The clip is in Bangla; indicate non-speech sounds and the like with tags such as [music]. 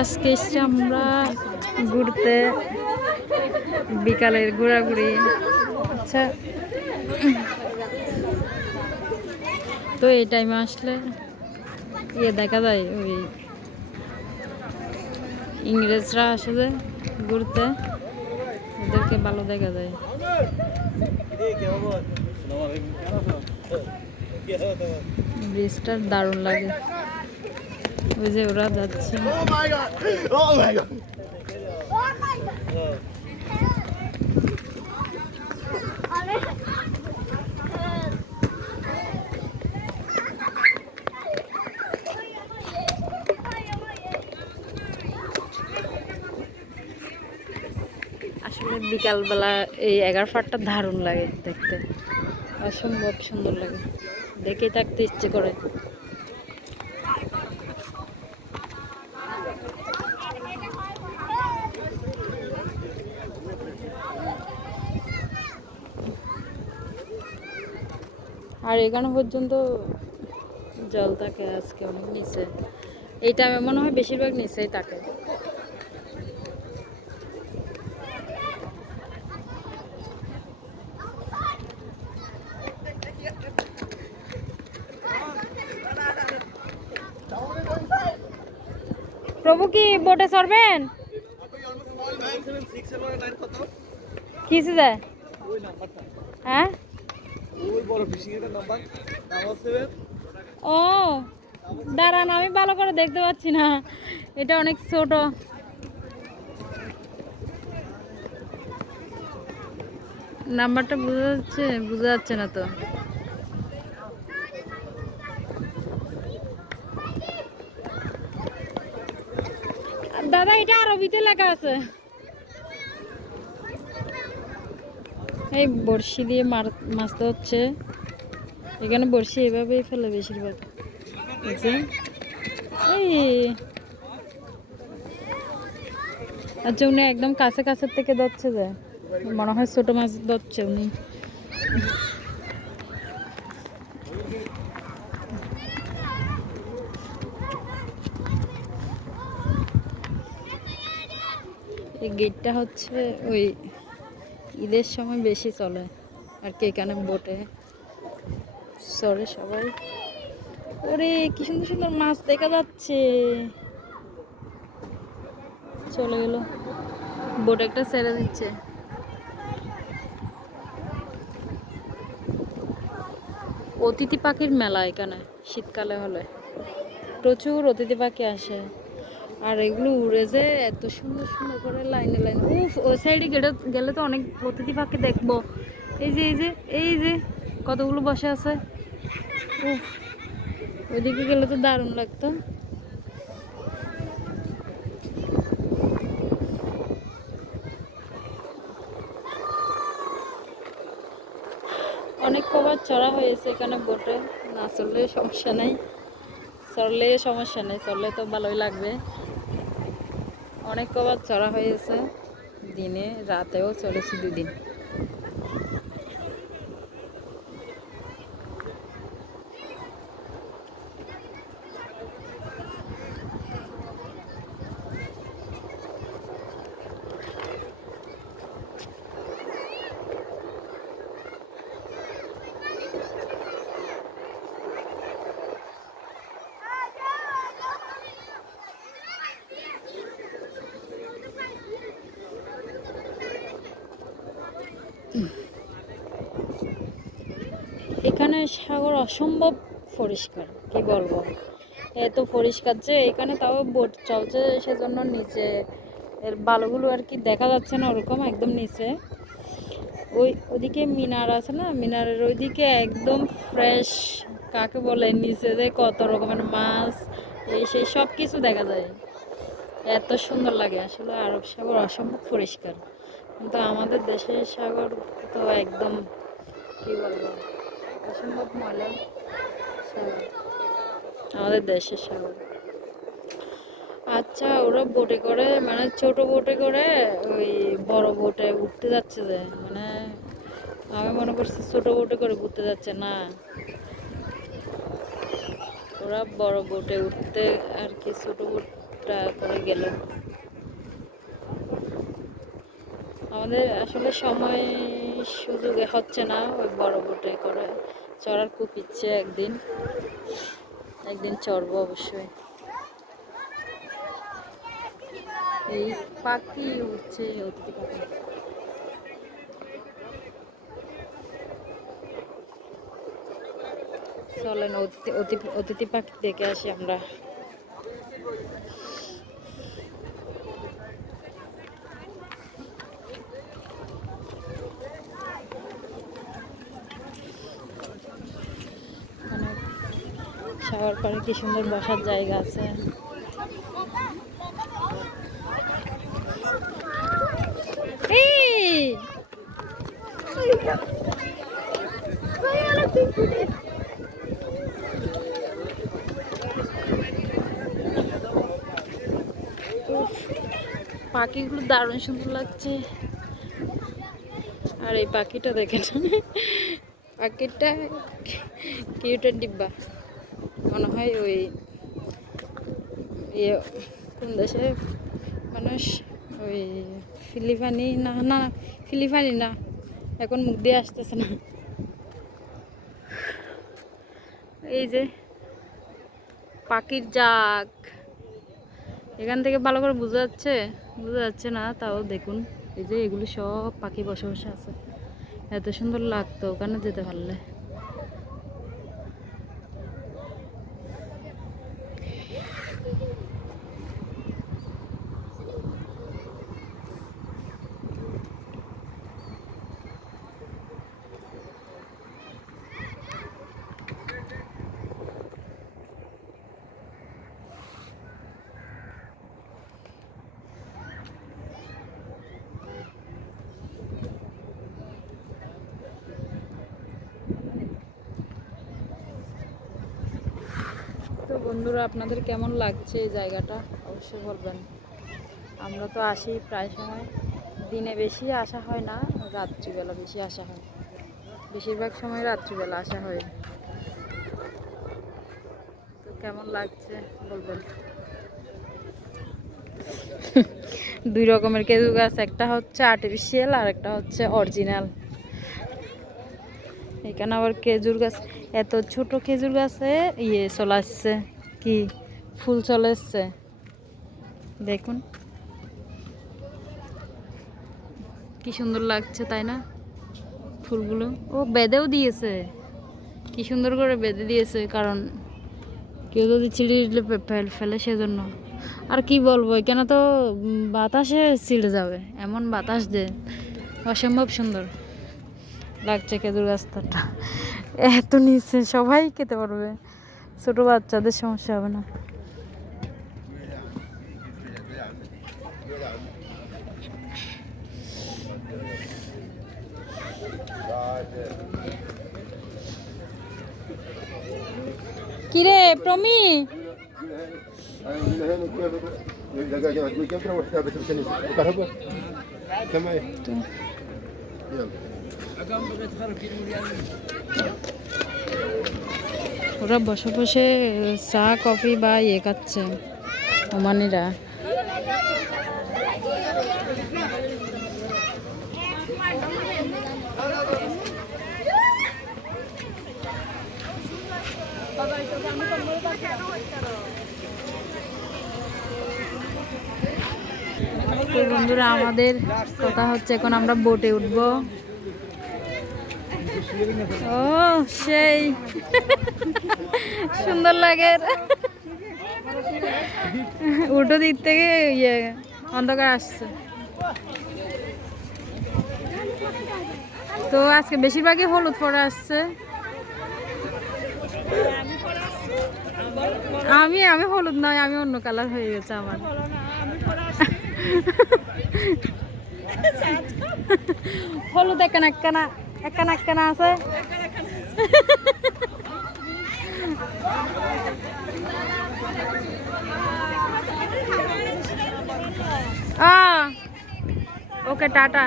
আজকে এসছি আমরা ঘুরতে বিকালের ঘোরাঘুরি। আচ্ছা। তো এই টাইমে আসলে ইয়ে দেখা যায় ওই ইংরেজরা আসে যে ঘুরতে ওদেরকে ভালো দেখা যায়। ব্রিজটার দারুণ লাগে। ওই যে ওরা যাচ্ছে। বিকালবেলা এই এগারো ফাটটা দারুণ লাগে দেখতে। অসম্ভব সুন্দর লাগে। দেখেই থাকতে ইচ্ছে করে। আর এখানে পর্যন্ত জল থাকে আজকে অনেক নিচে। এই টাইমে মনে হয় বেশিরভাগ নিচেই থাকে। প্রভু কি বোটে চড়বেন? যায় হ্যাঁ? ও, দাঁড়ান, আমি ভালো করে দেখতে পাচ্ছি না। এটা অনেক ছোট। নাম্বারটা বোঝা যাচ্ছে বোঝা যাচ্ছে না তো। দাদা, এটা আরবিতে লেখা আছে। এই বড়শি দিয়ে মাছতে হচ্ছে। এখানে বড়শি এভাবেই ফেলে বেশিরভাগ? এই আচ্ছা উনি একদম কাছে কাছের থেকে ধরছে যে। মনে হয় ছোট মাছ ধরছে উনি। গেটটা হচ্ছে ওই ঈদের সময় বেশি চলে আর কি এখানে বোটে। চলে সবাই। ওরে, কি সুন্দর সুন্দর মাছ দেখা যাচ্ছে। চলে গেল। বোট একটা ছেড়ে দিচ্ছে। অতিথি পাখির মেলা এখানে, শীতকালে হলে। প্রচুর অতিথি পাখি আসে। আর এগুলো উড়ে যে এত সুন্দর সুন্দর করে লাইনে লাইনে। উফ, ওই সাইডে গেলে গেলে তো অনেক অতিথি পাখি দেখব। এই যে এই যে এই যে, কতগুলো বসে আছে। উফ, ওইদিকে গেলে তো দারুণ লাগতো। অনেক কবার চড়া হয়েছে এখানে বোটে, না চললে সমস্যা নেই। চড়লে সমস্যা নেই চড়লে তো ভালোই লাগবে। অনেক কবার চড়া হয়েছে, দিনে, রাতেও চলেছি দুদিন। এখানে সাগর অসম্ভব পরিষ্কার, কি বলব? এত পরিষ্কার যে এখানে তাও বোট চলছে সেজন্য নিচে, এর বালুগুলো আর কি দেখা যাচ্ছে না ওরকম, একদম নিচে। ওই, ওদিকে মিনার আছে না, মিনারের ওইদিকে একদম ফ্রেশ কাকে বলে, নিচে যে কত রকমের মাছ, এই সেই সব কিছু দেখা যায়। এত সুন্দর লাগে আসলে, আরব সাগর অসম্ভব পরিষ্কার। কিন্তু আমাদের দেশের সাগর তো একদম, কী বলব? অসম্ভব আমাদের দেশের সাগর। আচ্ছা ওরা বোটে করে মানে ছোট বোটে করে ওই বড় বোটে উঠতে যাচ্ছে যে মানে আমি মনে করছি ছোট বোটে করে ঘুরতে যাচ্ছে, না। ওরা বড় বোটে উঠতে আর কি ছোট বোটটা করে গেল। আমাদের আসলে সময় সুযোগে হচ্ছে না ওই বড় বোটে করে। চড়ার খুব ইচ্ছে একদিন। একদিন চড়বো অবশ্যই। এই পাখি উঠছে অতিথি পাখি। চলেন অতিথি অতি- অতিথি পাখি দেখে আসি আমরা অনেক শাওয়ার পরে কি সুন্দর বসার জায়গা আছে? পাখিগুলো দারুণ সুন্দর লাগছে। আর এই পাখিটা দেখেন। পাখিটা কিউটের ডিব্বা। মনে হয় ওই ইয়ে কোন দেশে মানুষ ওই ফিলিপানি না না ফিলিপানি না। এখন মুখ দিয়ে আসতেছে না। এই যে পাখির জাগ এখান থেকে ভালো করে বোঝা যাচ্ছে বোঝা যাচ্ছে না, তাও দেখুন। এই যে এগুলো সব পাখি বসে বসে আছে। এত সুন্দর লাগতো ওখানে যেতে পারলে তো বন্ধুরা, আপনাদের কেমন লাগছে এই জায়গাটা? অবশ্যই বলবেন। আমরা তো আসি প্রায় সময়। দিনে বেশি আসা হয় না, রাত্রিবেলা বেশি আসা হয়। বেশিরভাগ সময় রাত্রিবেলা আসা হয়। তো কেমন লাগছে বলবেন? [laughs] দুই রকমের খেজুর গাছ, একটা হচ্ছে আর্টিফিশিয়াল আর একটা হচ্ছে অরিজিনাল এখানে আবার খেজুর গাছ, এত ছোট খেজুর গাছে ইয়ে চলে আসছে। কি ফুল চলে এসছে? দেখুন। কি সুন্দর লাগছে, তাই না? ফুলগুলো। ও, বেঁধেও দিয়েছে। কি সুন্দর করে বেঁধে দিয়েছে, কারণ কেউ যদি ছিঁড়ে ফেল- সেজন্য। আর কি বলব, এখানে তো বাতাসে ছিঁড়ে যাবে। এমন বাতাস যে অসম্ভব সুন্দর লাগছে খেজুর গাছটা। এত নিচে সবাই খেতে পারবে। ছোট বাচ্চাদের সমস্যা হবে না। কিরে প্রমি? ওরা বসে বসে চা, কফি বা ইয়ে খাচ্ছে, ওমানিরা। বন্ধুরা, আমাদের কথা হচ্ছে, এখন আমরা বোটে উঠবো। ও, সেই। সুন্দর লাগে। উল্টো দিক থেকে ইয়ে অন্ধকার আসছে। তো আজকে বেশিরভাগই হলুদ পরে আসছে। আমি আমি হলুদ নয়, আমি অন্য কালার হয়ে গেছে আমার। হলুদ একখানা একখানা একখানা একখানা আছে? Okay tata.